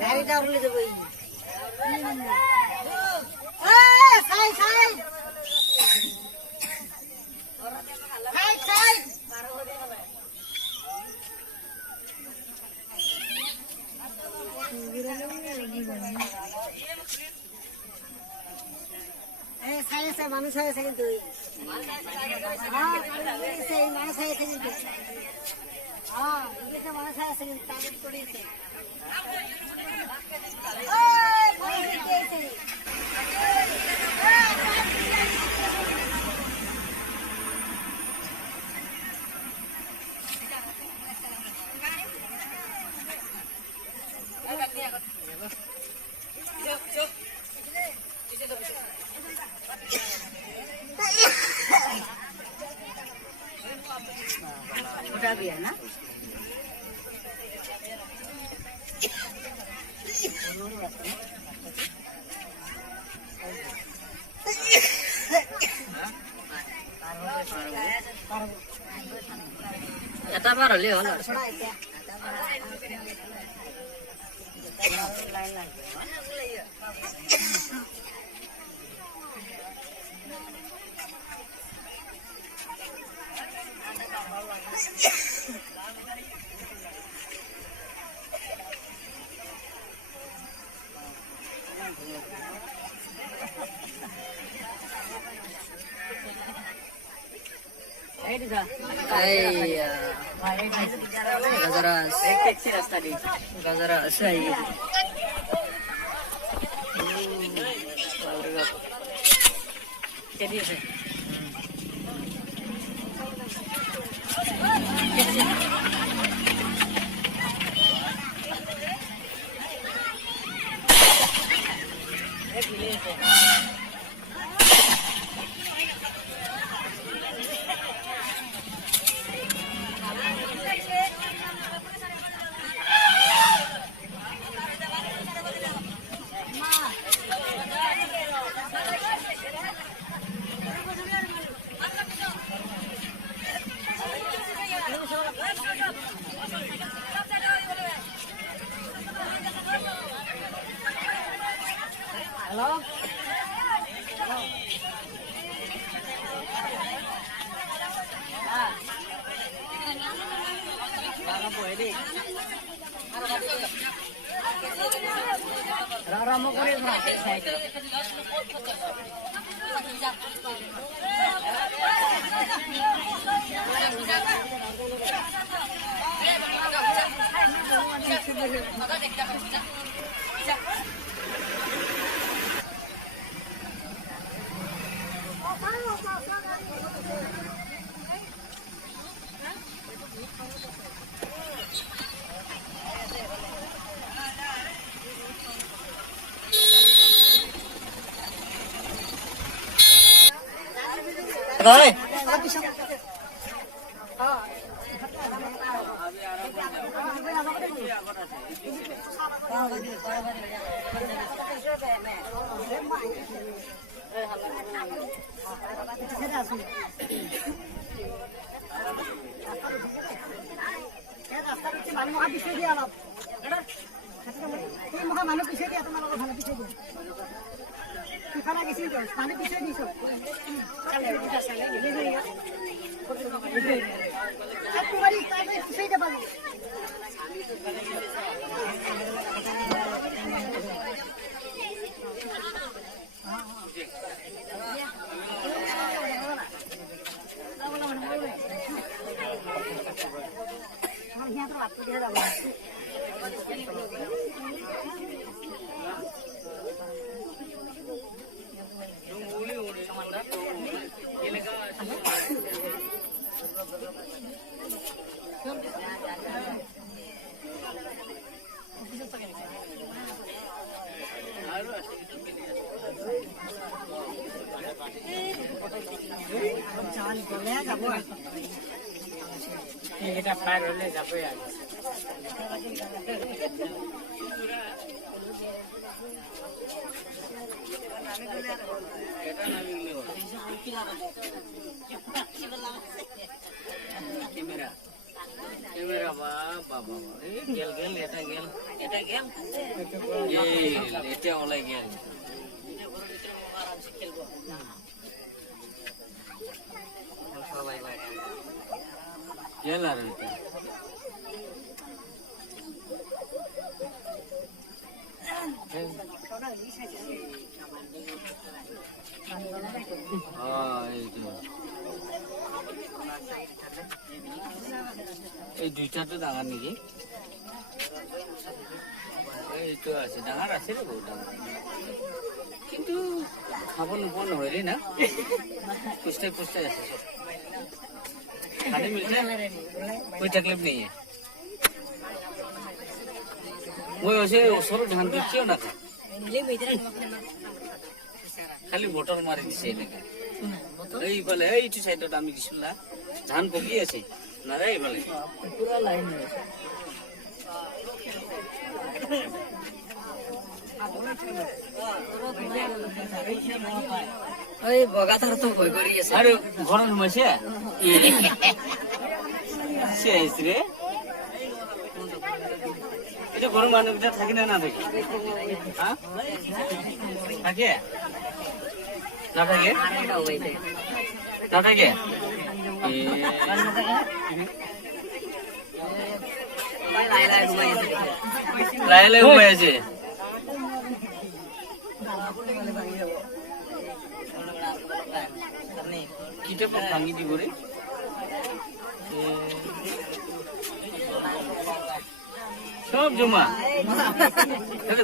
গাড়িটা উড়লে যাবো মানুষ হয়েছে কিন্তু মানুষ হয়েছে কিন্তু মানুষ হয়েছে কিন্তু তাদের করেছে छोटा भी है ना এটা বার হলে হল गजरा असं आहे किती आहे हेलो राम करे Rồi. মানুহ পিছিয়ে দিয়া তোমালোকৰ ভালে পিছিয়ে দিয়া সিফালে গেছি পানী পিছিয়ে দিছ পিছিয়ে যাবা এটা প্রায় হলে যাবে আর ক্যামেরা ক্যামেরা বাবা এই গেল গেল এটা গেল এই এটা ওলাই গেল সবাই গেল আর এটা এই দুইটা তো ডাঙার নাকি এইটো আছে ডাঙার আছে রে বহু ডাঙার কিন্তু খাব নোপোৱা নহয়ৰে না পুষ্টাই পুষ্টাই আছে সব খালি মিলছে कोई तकलीफ नहीं है वो वैसे ওচৰত ধান কিয় নাখায় খালি বটল মাৰি দিছে এনেকে এইফালে এইটো চাইডত আমি দিছিলো না ধান পকি আছে নাৰে এইফালে পুৰা লাইন আছে ওই বগাতাৰ তো ভয় কৰি আছে আৰে ঘৰৰ সোমাইছে শেষ ৰে এটা ঘৰৰ মানুহকেইটা থাকে না নাথাকে হা থাকে নাথাকে নাথাকে লাহে লাহে সোমাই আছে কিতাপ ভাঙি দিব রে সব জমা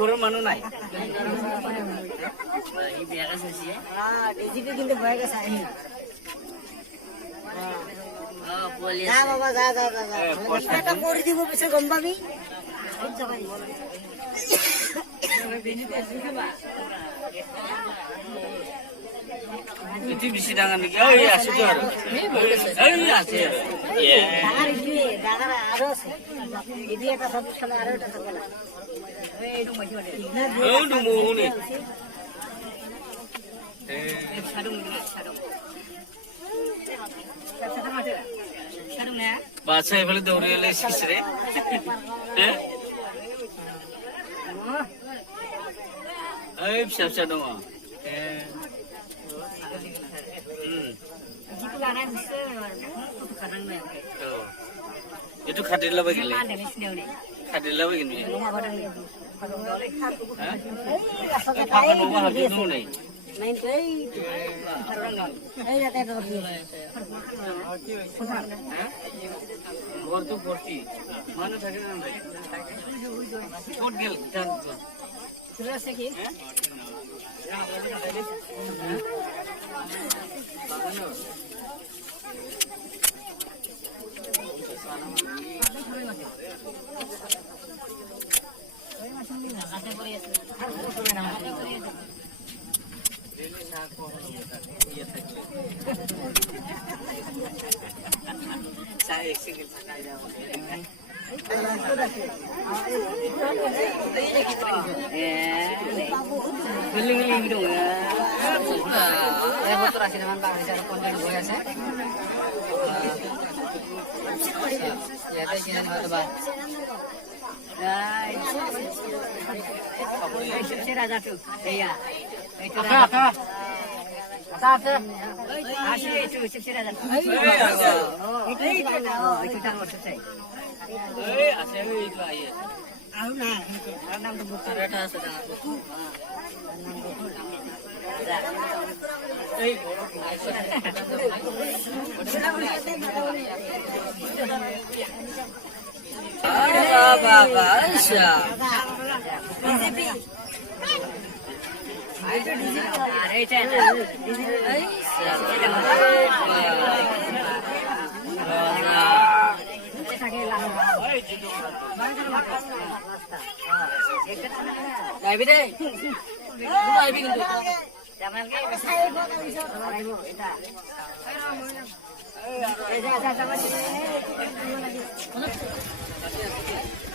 ঘরের মানুষ নাই কিন্তু ভয় গেছে যা বাবা যা যা যা এটা করে দিব পিছে গম পাবি এটি বেশি ডাঙা নাকি ওই আছে তো আর এই আছে ডাঙার ইডলি ডাঙার আরো আছে ইডলি এটা সব খালে আরো এটা সব না এইটু মজি ওঠে ওই ডুমুনি বাচ্চা এফালে দৌড়ে এলে শেষ রে এই visa visa Doma itu khadir lah bagi le khadir lah bagi ni pakai rumah harus dulu nih main tuh ada tuh ঘর তো ভর্তি মানুষ থাকে না ভাই কোট গেল জান চলে আসে কি saya single saja Giling-giling gitu ya. Motor asli dengan Pak Rizal konten gue ya sih. Ya itu sih nama teman. Nah, raja tuh. Iya. Itu raja. Apa? Asli itu raja. Itu kan maksud saya. asli itu aja Aku nah, karena untuk buka ada sedang Baba Aisyah. তাতে আছে দিয়া।